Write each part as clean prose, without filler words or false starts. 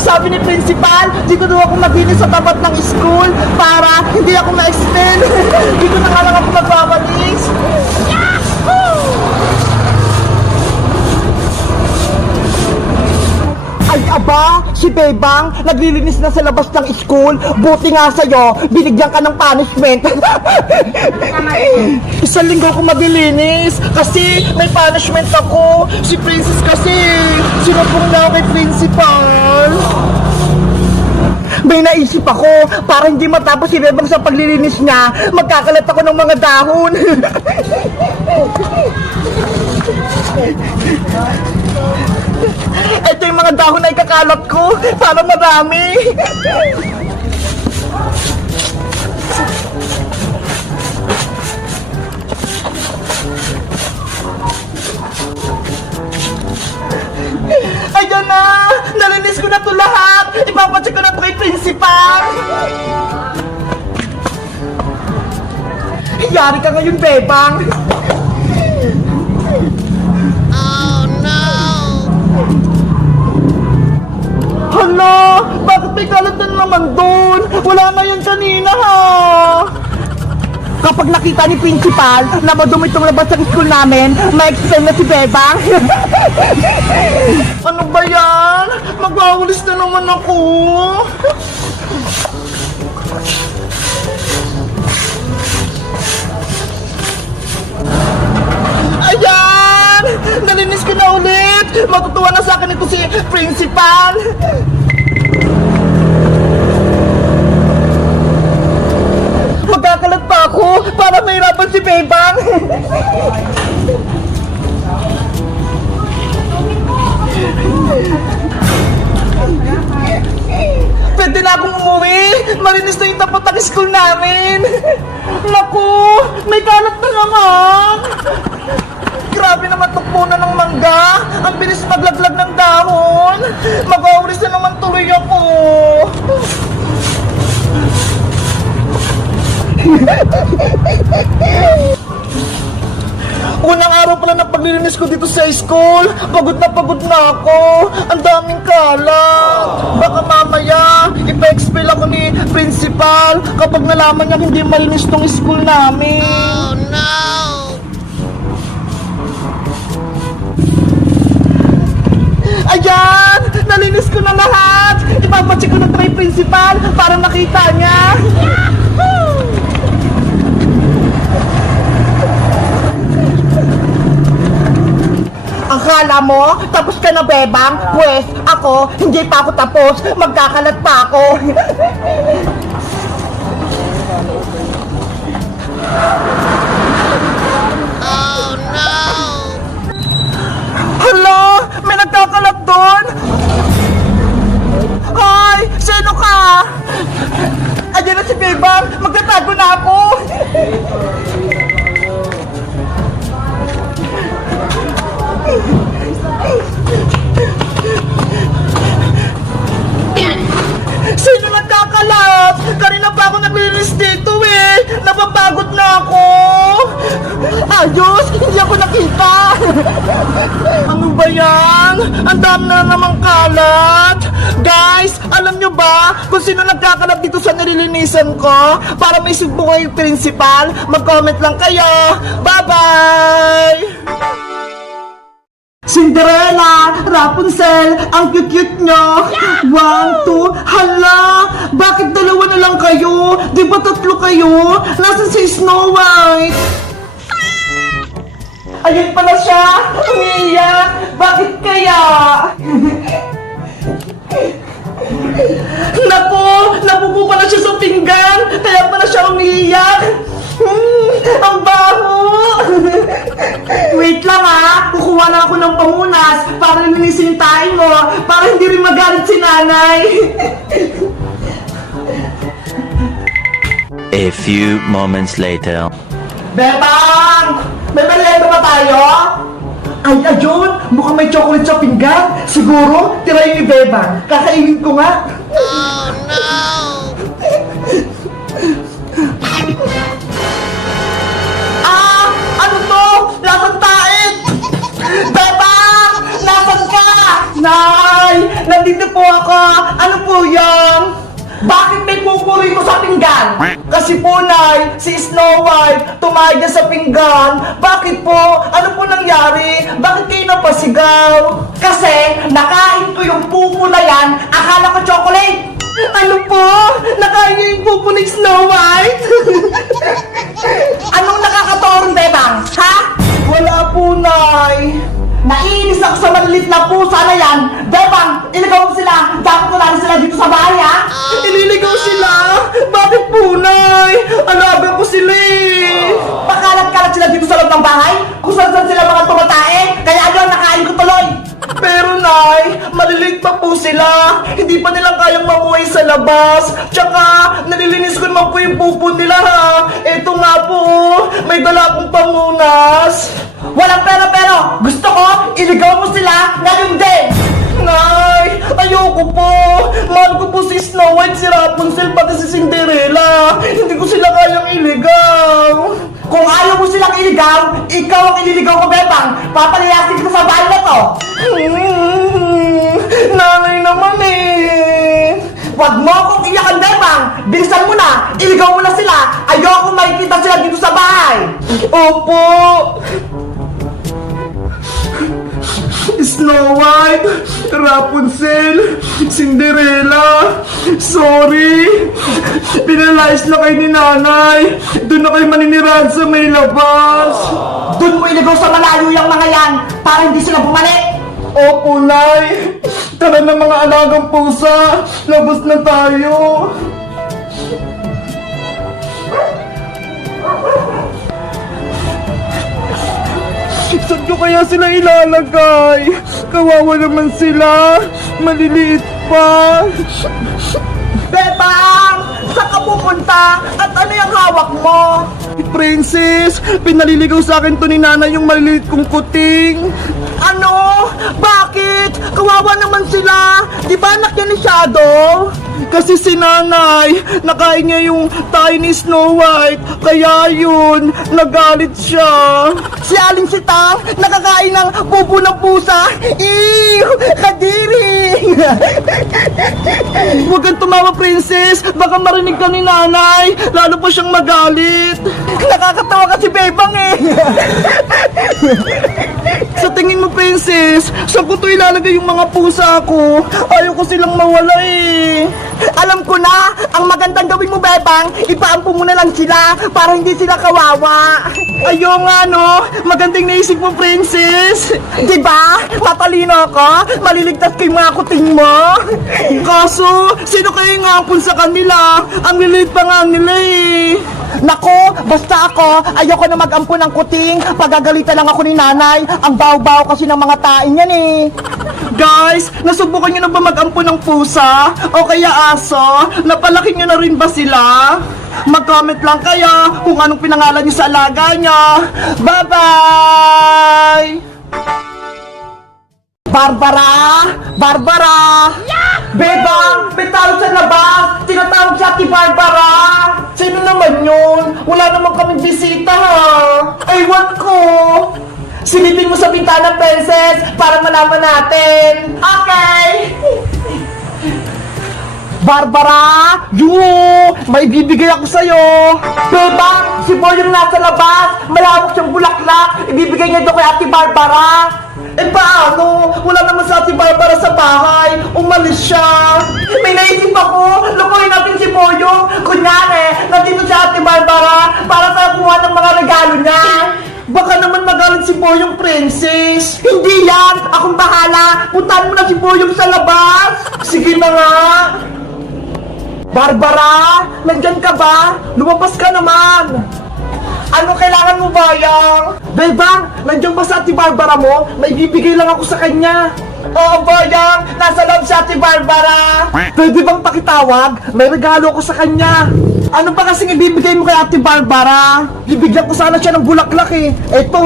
sabi ni principal, di ko daw ako maglinis sa tapat ng school para hindi ako ma-extend. Di ko na nga lang ako magbabalis. Ay aba, si Bebang, naglilinis na sa labas ng school. Buti nga sa'yo, binigyan ka ng punishment. Isang linggo ko maglilinis kasi may punishment ako. Si Princess kasi, sinupong na ako kay principal. May naisip ako, para hindi matapos si Bebang sa paglilinis niya, magkakalat ako ng mga dahon. Ito yung mga dahon na ikakalat ko para marami. Ayan na! Nalinis ko na to lahat! Ipapacheck ko na to kay principal! Yari ka ngayon, Bebang! Hala! Bakit may kalat na naman doon? Wala na yun kanina ha! Kapag nakita ni principal na madumi itong labas ng school namin, ma-explain na si Bebang. Ano ba yan? Magwawalis na naman ako. Ayan! Nalinis ko na ulit! Matutuwa na sa akin ito si principal! Magkakalat pa ako para mahirapan si Bebang! Pwede na akong umuwi! Malinis na yung tapat ng school namin! Naku! May kalat na naman! Grabe naman tukpunan ng mangga! Ang bilis maglaglag ng dahon! Mag-auris na naman tuloy ako! Unang araw pala na paglilinis ko dito sa school, pagod na ako. Ang daming kalat. Baka mamaya, ipa-expel ako ni principal kapag nalaman niya hindi malinis tong school namin. Oh no! Ayan! Nalinis ko na lahat! Ipapacheck ko na kay principal para makita niya. Akala mo, tapos ka na, Bebang? Pwes, ako, hindi pa ako tapos. Magkakalat pa ako. Oh, no! Hala! May nagkakalat doon! Ay! Sino ka? Ayan na si Bebang! Magtatago na ako! Sino nagkakalat? Kanina pa ako naglinis dito eh. Napapagod na ako. Ayos, hindi ako nakita. Ano ba yan? Ang dami na namang kalat. Guys, alam nyo ba kung sino nagkakalat dito sa nililinisan ko? Para may subo kayo principal, mag-comment lang kayo. Bye-bye! Cinderella, Rapunzel, ang cute-cute nyo. 1, 2, hala! Bakit dalawa na lang kayo? Di ba tatlo kayo? Nasaan si Snow White? Ayun pala siya! Umiiyak! Bakit kaya? Naku! Napupo pala siya sa pinggan! Kaya pala siya umiiyak! Ang baho! Wait lang ha! Kukuha na ako ng pamunas para linisin yung tayo mo para hindi rin magalit si nanay! A few moments later. Bebang! May merienda ba tayo? Ay, ayun! Mukhang may chocolate sa pinggan! Siguro, tirayin ni Bebang! Kakainin ko nga! Oh, no! Ano to? Lasang tae! Bebang! Nasaan ka? Nay! Nandito po ako! Ano po yan? Bakit may pupuri ko sa pinggan? Kasi po, Nay, si Snow White tumayo niya sa pinggan. Bakit po? Ano po nangyari? Bakit kayo napasigaw? Kasi nakain ko yung pupo na yan. Akala ko chocolate. Ano po? Nakain niyo yung pupo ni Snow White? Anong nakakatorong, Bebang? Ha? Wala po, Nay. Naiinis ako sa maliit na pusa na yan. Bebang, iligaw mo sila. Dapat wala na sila dito sa bahay, ha? Ililigaw sila? Bakit po, Nay? Alaga ko sila eh. Pakalat-kalat sila dito sa loob ng bahay? Kung saan sila mga tumatae? Kaya yun, nakain ko tuloy. Pero, Nay, maliliit pa po sila. Hindi pa nila kayang mamuhay sa labas. Tsaka, nalilinis ko naman po yung pupo nila, ha? Eto nga po, may dala akong pamunas. Walang pero gusto ko, iligaw mo sila ngayon din! Nay, ayoko po! Mahal ko po si Snow White, si Rapunzel, pati si Cinderella! Hindi ko sila kayang iligaw! Kung ayaw mo silang iligaw, ikaw ang ililigaw ko, Bebang! Papalayasin ko sa bahay na to! Nanay naman eh! Huwag mo akong iyakan, Bebang! Bilisan mo na! Iligaw mo na sila! Ayoko makikita sila dito sa bahay! Opo! Snow White, Rapunzel, Cinderella, sorry. Pinalayas na kayo ni Nanay. Doon na kayo maninirahan sa may labas. Doon mo ilagaw sa malayo yung mga yan para hindi sila bumalik. Opo, Nay. Tara na mga alagang pusa. Labas na tayo. Saan ko kaya sila ilalagay? Kawawa naman sila. Maliliit pa. Bebang! Saan ka pupunta? At ano yung hawak mo? Princess, pinaliligaw sa akin to ni Nanay yung maliliit kong kuting. Ano? Bakit? Kawawa naman sila. Di ba anak niya ni Shadow? Kasi si Nanay, nakain niya yung tayo ni Snow White. Kaya yun, nagalit siya. Si Aling Sitang, nakakain ng pupo ng pusa. Ew! Kadiri! Huwag kang tumawa, Princess. Baka marinig ka ni Nanay. Lalo pa siyang magalit. Nakakatawa kasi Bebang eh. Sa tingin mo, Princess, saan ko to ilalagay yung mga pusa ko? Ayaw ko silang mawala eh. Alam ko na, ang magandang gawin mo, Bebang, ipaampo mo na lang sila para hindi sila kawawa. Ayaw nga, no? Magandang naisip mo, Princess. Diba? Matalino ako. Maliligtas ko yung mga kuting mo. Kaso, sino kayo nga ampun sa kanila? Ang lilit pa nga nila eh. Nako, basta ako, ayoko na mag-ampo ng kuting. Pagagalitan lang ako ni Nanay. Ang baw-baw kasi ng mga tain yan eh. Guys, nasubukan nyo na ba mag-ampo ng pusa? O kaya aso? Napalaki nyo na rin ba sila? Mag-comment lang kayo kung anong pinangalan nyo sa alaga nyo. Bye-bye! Barbara! Barbara! Bebang! May tawag sa labas! Tinatawag siya si Barbara! Sino naman yun? Wala naman kaming bisita ha! Aywan ko! Silipin mo sa bintana, Princess, para malaman natin! Okay! Barbara! Yoo! May bibigay ako sa'yo! Bebang! Si Boy yung nasa labas! Malawak siyang bulaklak! Ibibigay niya doon kay Ate Barbara! Eh paano? Wala naman sa Ate Barbara sa bahay! Umalis siya! May naisip ako! Lukuhin natin si Boyong! Kunyari, nandito si Ate Barbara para sa kuha ng mga regalo niya! Baka naman magalit si Boyong, Princess! Hindi yan! Akong bahala! Puntahan mo na si Boyong sa labas! Sige na nga! Barbara! Nandyan ka ba? Lumabas ka naman! Ano kailangan mo, Bayang? Bebang, nandiyan ba sa Ate Barbara mo? May bibigay lang ako sa kanya. Oo, Bayang! Nasa loob si Ate Barbara! Pwede bang pakitawag? May regalo ako sa kanya. Ano ba kasing ibibigay mo kay Ate Barbara? Bibigyan ko sana siya ng bulaklak eh. Eto!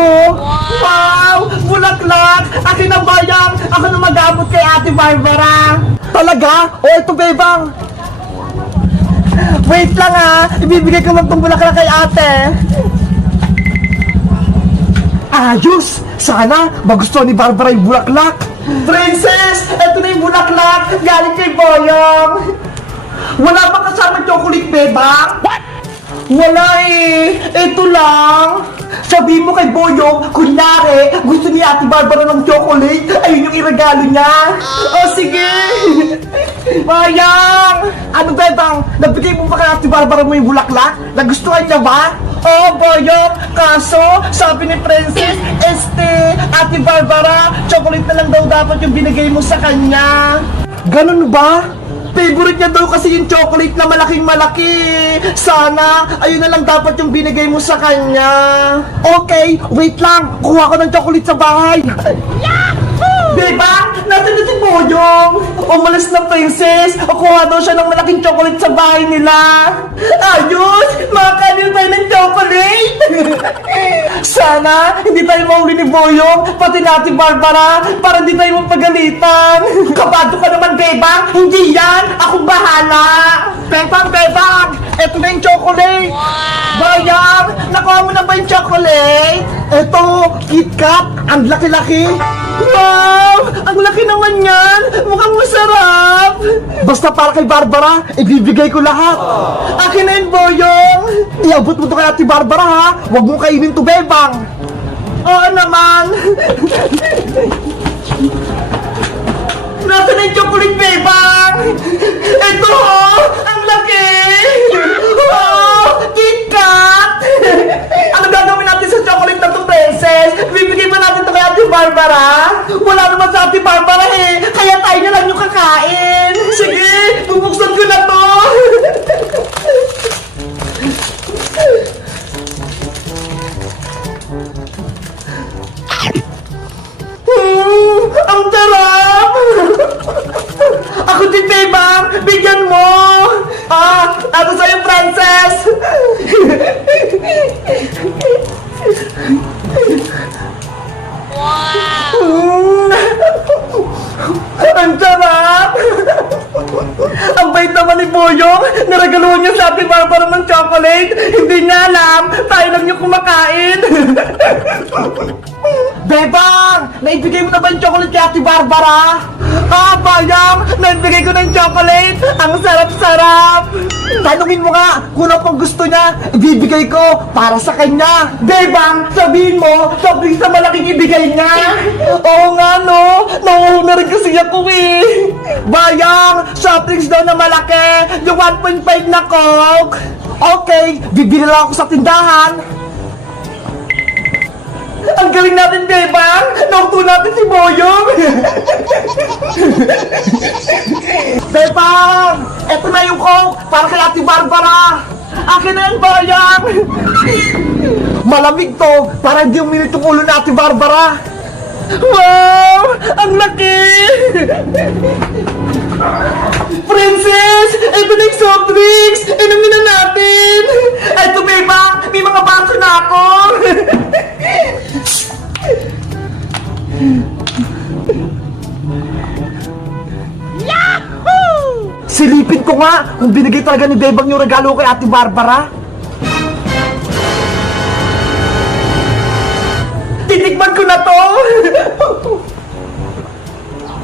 Wow! Bulaklak! Akin na, Bayang! Ako na mag-abot kay Ate Barbara! Talaga? O, eto, Bebang! Wait lang ha! Ibibigay ko lang itong bulaklak kay ate! Ayos! Sana magustuhan ni Barbara yung bulaklak. Princess, eto na yung bulaklak galing kay Boyong. Wala ba kasama chocolate, Bebang? What? Wala eh. Ito lang. Sabihin mo kay Boyong, kunyari, gusto ni Ate Barbara ng chocolate, ayun yung iregalo niya. Oh, sige. Bayang! Ano, Bebang? Nabigay mo ba kay Ate Barbara mo yung bulaklak? Nagustuhan niya ba? Oo, Boyong. Kaso, sabi ni Princess, Ate Barbara, chocolate na lang daw dapat yung binigay mo sa kanya. Ganun ba? Favorite niya daw kasi yung chocolate na malaking-malaki. Sana, ayun na lang dapat yung binigay mo sa kanya. Okay, wait lang. Kuha ko ng chocolate sa bahay. Yahoo! Diba? Nasaan na si Boyong? Umalis na, Princess. Kuha daw siya ng malaking chocolate sa bahay nila. Ayos! Makakaliw tayo ng chocolate! Sana, hindi tayo mahuli ni Boyong, pati natin Barbara, para hindi tayo mapagalitan. Kabado ka naman, Bebang! Hindi yan! Ako bahala! Bebang! Eto na yung chocolate! Bayang! Nakuha mo na ba yung chocolate? Eto, KitKat! Ang laki-laki! Wow! Ang laki naman yan! Mukhang masarap! Basta para kay Barbara, ibibigay ko lahat. Akin na yun, Boyong! Iabot mo to kay Ate Barbara, ha? Huwag mo kainin to, Bebang! Oo naman! Nasaan na yung chocolate, Bebang? Ito, oh! Ang laki! Oh! KitKat! Ano gagawin natin sa chocolate na to, Princess? Bibigay ba natin to kay Ate Barbara? Wala naman sa Ate Barbara eh! Kaya tayo na lang yung kakain! Sige! Bubuksan ko na to! Ang sarap! Ako din, Bebang! Bigyan mo! Ano sa'yo, Princess? Wow! Ang sarap! Ang bait naman ni Boyong! Naragaluhan niya sa Ate Barbara ng chocolate! Hindi niya alam! Tayo lang yung kumakain! Bebang! Naibigay mo na ba yung chocolate kay Ate Barbara? Bayang! Naibigay ko ng chocolate! Ang sarap-sarap! Tanungin mo nga kung ano pang gusto niya, ibibigay ko para sa kanya! Bebang! Sabihin mo, sabihin sa malaking ibigay niya! Oo nga no! Nauuna rin kasi ako eh! Bayang! Soft drinks daw na malaki! Yung 1.5 na Coke! Okay, bibili lang ako sa tindahan! Ang galing natin, Bebang! Nauto natin si Boyong! Bebang! Eto na yung Coke para kay Ate Barbara! Akin na yan, Bayang! Malamig to para hindi uminit yung ulo na Ate Barbara! Wow! Ang laki! Princess! Eto na yung soft drinks! Inumin na natin! Eto, Bebang! May mga baso na ako! Yahoo! Silipin ko nga kung binigay talaga ni Bebang yung regalo kay Ate Barbara. Titikman ko na to!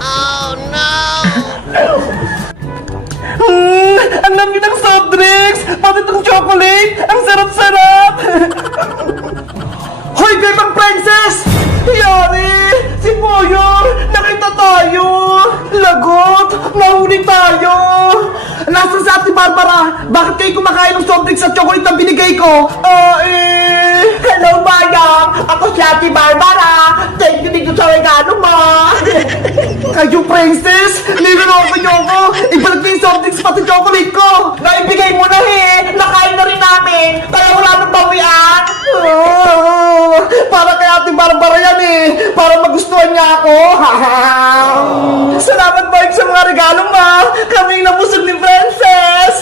Oh no! Ang lami ng soft drinks! Pati itong chocolate! Ang sarap-sarap! Hoy, Bebang Princess! Yari! Si Boyong! Nakita tayo! Lagot! Nahuli tayo! Nasaan sa Ate Barbara? Bakit kayo kumakain ng soft drinks at chocolate na binigay ko? Hello, Bayang! Ako si Ate Barbara! Thank you dito sa regalo mo! Kayo, Princess! Niloloko niyo ako! Ibalik niyo yung soft drinks pati chocolate ko! Naibigay mo na eh! Nakain na rin namin! Kaya wala nang bawian! Para kay Ate Barbara yan eh! Para magustuhan niya ako! Salamat, Mike, sa mga regalo mo! Kaming nabusog ni Princess!